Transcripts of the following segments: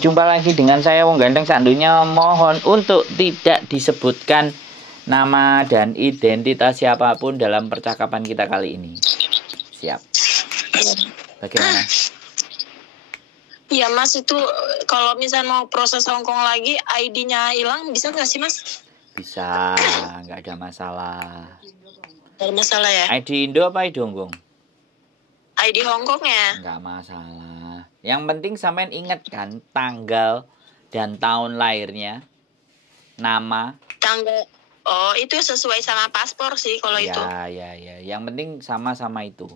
Jumpa lagi dengan saya Wong Ganteng Sandunya. Mohon untuk tidak disebutkan nama dan identitas siapapun dalam percakapan kita kali ini. Siap. Bagaimana? Ya Mas, itu kalau misal mau proses Hongkong lagi, ID-nya hilang bisa nggak sih Mas? Bisa, nggak ada masalah. Ada masalah ya? ID Indo apa ID Hongkong? ID Hongkong ya? Nggak masalah. Yang penting sampean ingat kan tanggal dan tahun lahirnya, nama. Tanggal. Oh, itu sesuai sama paspor sih kalau itu. Ya. Yang penting sama-sama itu.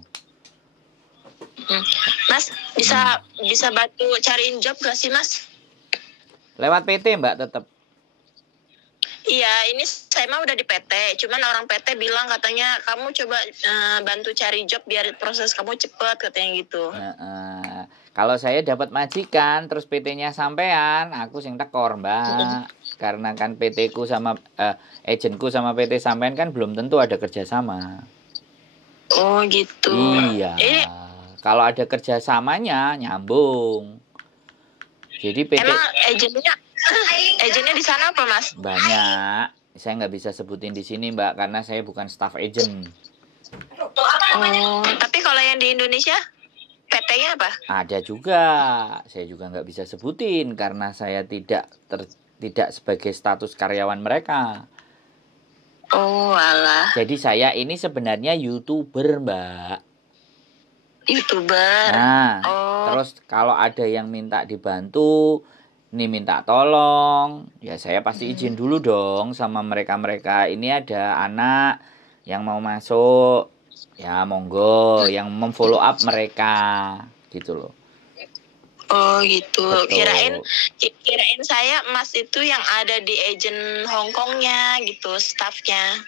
Mas, bisa bantu cariin job gak sih Mas? Lewat PT Mbak tetap. Iya, ini saya mah udah di PT. Cuman orang PT bilang katanya kamu coba bantu cari job biar proses kamu cepet katanya gitu. Kalau saya dapat majikan terus PT-nya sampean, aku sing tekor Mbak. Karena kan PT-ku sama agentku sama PT sampean kan belum tentu ada kerjasama. Oh gitu. Iya. Kalau ada kerjasamanya nyambung. Jadi PT. Emang agennya di sana apa Mas? Banyak. Saya nggak bisa sebutin di sini Mbak karena saya bukan staff agent. Oh, tapi kalau yang di Indonesia PT-nya apa? Ada juga. Saya juga nggak bisa sebutin karena saya tidak sebagai status karyawan mereka. Oh, alah. Jadi saya ini sebenarnya YouTuber, Mbak. YouTuber. Nah, terus kalau ada yang minta dibantu, ini minta tolong, ya saya pasti izin dulu dong sama mereka-mereka. Ini ada anak yang mau masuk, ya monggo, yang memfollow up mereka, gitu loh. Oh gitu. Betul. Kirain saya Mas itu yang ada di agent Hongkongnya gitu, staffnya.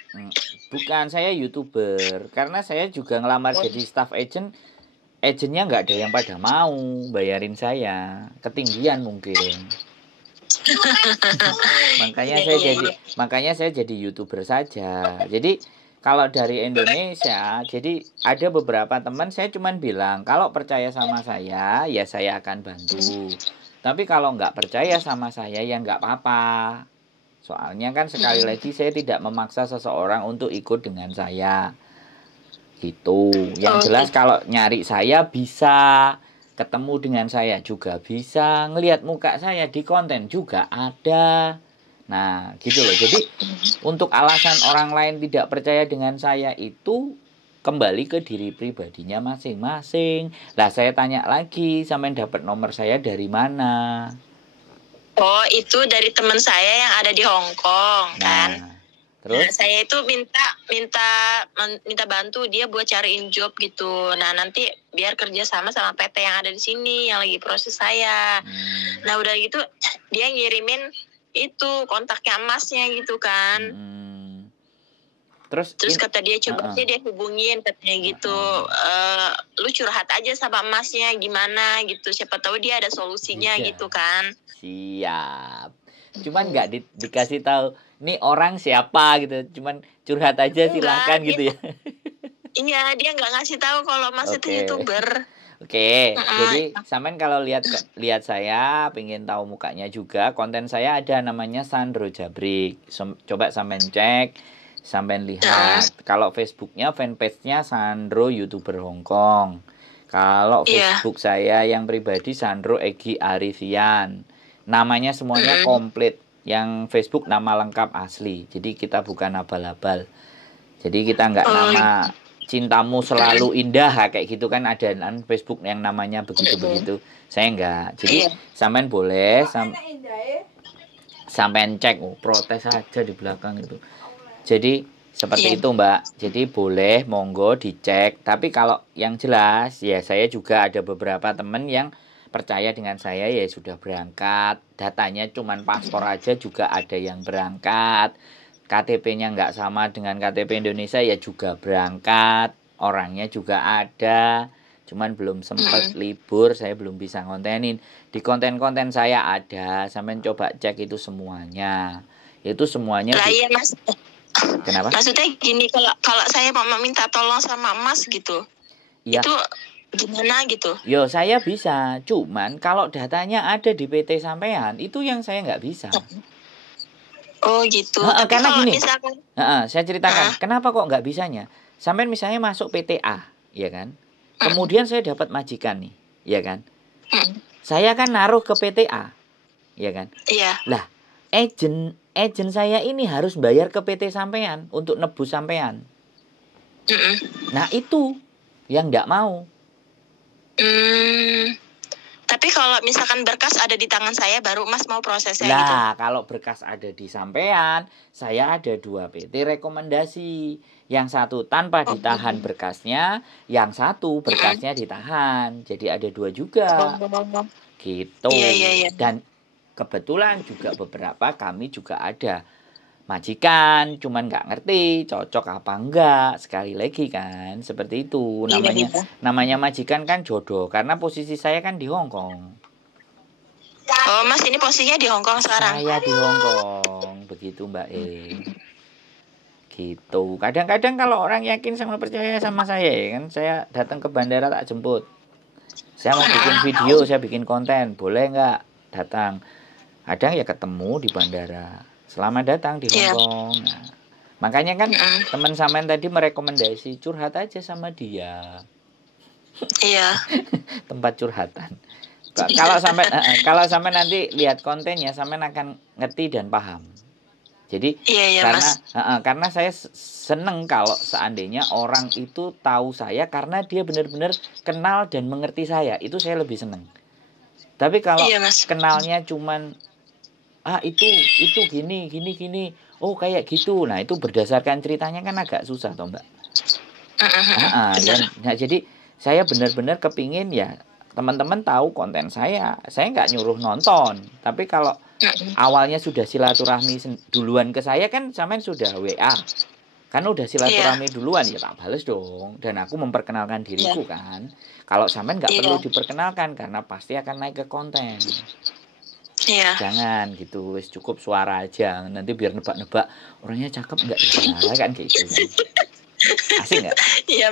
Bukan, saya YouTuber. Karena saya juga ngelamar jadi staff agent. Agentnya nggak ada yang pada mau bayarin saya. Ketinggian mungkin. Makanya saya jadi YouTuber saja. Jadi kalau dari Indonesia, jadi ada beberapa teman saya cuman bilang kalau percaya sama saya, ya saya akan bantu. Tapi kalau nggak percaya sama saya, ya nggak apa-apa. Soalnya kan sekali lagi saya tidak memaksa seseorang untuk ikut dengan saya. Gitu. Yang jelas kalau nyari saya bisa, ketemu dengan saya juga bisa, ngelihat muka saya di konten juga ada. Nah, gitu loh. Jadi untuk alasan orang lain tidak percaya dengan saya itu kembali ke diri pribadinya masing-masing. Lah saya tanya lagi, sampean dapat nomor saya dari mana? Oh, itu dari teman saya yang ada di Hong Kong, kan. Terus? Nah, saya itu minta bantu dia buat cariin job gitu. Nah, nanti biar kerja sama PT yang ada di sini yang lagi proses saya. Nah, udah gitu dia ngirimin itu kontaknya Masnya gitu kan. Terus kata dia coba aja dia hubungin katanya gitu. Lu curhat aja sama Masnya gimana gitu. Siapa tahu dia ada solusinya gitu kan. Siap. Cuman nggak dikasih tahu ini orang siapa gitu. Cuman curhat aja silakan gitu ya. Iya, dia nggak ngasih tahu kalau Mas itu YouTuber. Oke. Jadi sampean kalau lihat saya pengen tahu mukanya juga, konten saya ada namanya Sandro Jabrik. Coba sampean cek, sampean lihat. Kalau Facebooknya fanpage-nya Sandro YouTuber Hongkong. Kalau Facebook saya yang pribadi Sandro Egi Arifian. Namanya semuanya komplit. Yang Facebook nama lengkap asli. Jadi kita bukan abal-abal. Jadi kita nggak nama cintamu selalu indah kayak gitu kan ada Facebook yang namanya begitu-begitu. Saya enggak. Jadi sampean boleh sampean cek protes aja di belakang itu. Jadi seperti itu Mbak. Jadi boleh monggo dicek. Tapi kalau yang jelas ya saya juga ada beberapa teman yang percaya dengan saya ya sudah berangkat. Datanya cuman paspor aja juga ada yang berangkat. KTP-nya nggak sama dengan KTP Indonesia ya juga berangkat. Orangnya juga ada. Cuman belum sempat libur, saya belum bisa ngontenin. Di konten-konten saya ada, sampean coba cek itu semuanya. Itu semuanya. Lah iya Mas. Kenapa? Maksudnya gini, kalau saya mau minta tolong sama Mas gitu. Ya. Itu gimana gitu? Yo, saya bisa. Cuman kalau datanya ada di PT sampean, itu yang saya nggak bisa. Oh gitu. Tapi Karena kalau gini, misalkan saya ceritakan, kenapa kok nggak bisanya? Sampean misalnya masuk PTA, ya kan? Kemudian saya dapat majikan nih, ya kan? Saya kan naruh ke PTA, ya kan? Iya. Lah, agent saya ini harus bayar ke PT sampean untuk nebus sampean. Nah, itu yang nggak mau. Tapi kalau misalkan berkas ada di tangan saya, baru Mas mau prosesnya gitu. gitu. Nah, kalau berkas ada di sampean, saya ada 2 PT rekomendasi. Yang satu tanpa ditahan berkasnya, yang satu berkasnya ditahan. Jadi ada 2 juga. Gitu. Iya. Dan kebetulan juga beberapa kami juga ada majikan, cuman nggak ngerti cocok apa enggak. Sekali lagi kan, seperti itu. Namanya majikan kan jodoh, karena posisi saya kan di Hong Kong. Oh, Mas ini posisinya di Hong Kong sekarang? Saya di Hong Kong, begitu Mbak Gitu. Kadang-kadang kalau orang yakin sama percaya sama saya, kan saya datang ke bandara tak jemput. Saya mau bikin video, saya bikin konten, boleh nggak datang? Kadang ya ketemu di bandara. Selamat datang di Hong Kong. Nah, makanya kan teman sampean tadi merekomendasi curhat aja sama dia. Iya. Tempat curhatan. Kalau sampai nanti lihat kontennya, sampai akan ngerti dan paham. Jadi karena saya seneng kalau seandainya orang itu tahu saya karena dia benar-benar kenal dan mengerti saya, itu saya lebih seneng. Tapi kalau kenalnya cuman itu gini, oh kayak gitu, nah itu berdasarkan ceritanya kan agak susah toh Mbak. Jadi saya benar-benar kepingin ya teman-teman tahu konten saya nggak nyuruh nonton, tapi kalau awalnya sudah silaturahmi duluan ke saya kan sampean sudah WA, kan udah silaturahmi duluan ya tak bales dong, dan aku memperkenalkan diriku kan. Kalau sampean nggak perlu diperkenalkan karena pasti akan naik ke konten. Jangan gitu, wis cukup suara aja, nanti biar nebak-nebak orangnya cakep nggak ya kan gitu. Asik nggak? Iya.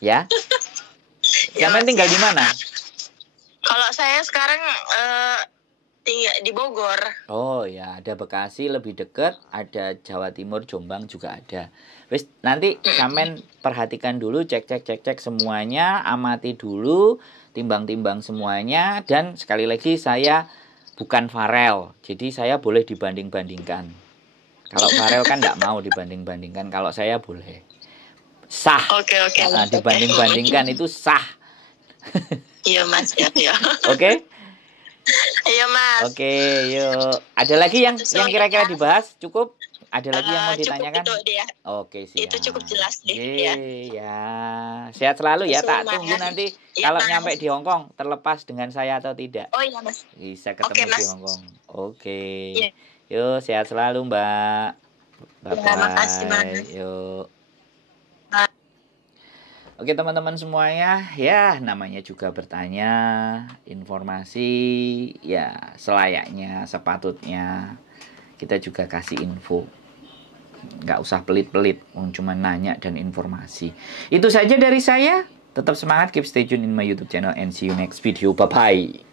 Ya. Sampean tinggal di mana? Kalau saya sekarang tinggal di Bogor. Oh ya, ada Bekasi lebih dekat, ada Jawa Timur, Jombang juga ada. Wis nanti sampean perhatikan dulu, cek semuanya, amati dulu, timbang-timbang semuanya, dan sekali lagi saya bukan Farel, jadi saya boleh dibanding-bandingkan. Kalau Farel kan nggak mau dibanding-bandingkan, kalau saya boleh. Sah. Oke. Dibanding-bandingkan itu sah. Iya Mas, ya. Oke? Iya Mas. Oke, yuk. Ada lagi yang kira-kira dibahas? Cukup? Ada lagi yang mau ditanyakan? Cukup itu dia. Oke, siap. Itu cukup jelas deh. Ya. Sehat selalu ya. Tak tunggu nanti kalau nyampe di Hong Kong terlepas dengan saya atau tidak. Oh iya Mas. Bisa ketemu di Hong Kong. Oke. Yuk, sehat selalu Mbak. Bye-bye. Terima kasih Mas. Yuk. Oke teman-teman semuanya, ya namanya juga bertanya, informasi ya selayaknya, sepatutnya kita juga kasih info. Nggak usah pelit-pelit, cuma nanya dan informasi. Itu saja dari saya, tetap semangat, keep stay tune in my YouTube channel and see you next video, bye-bye.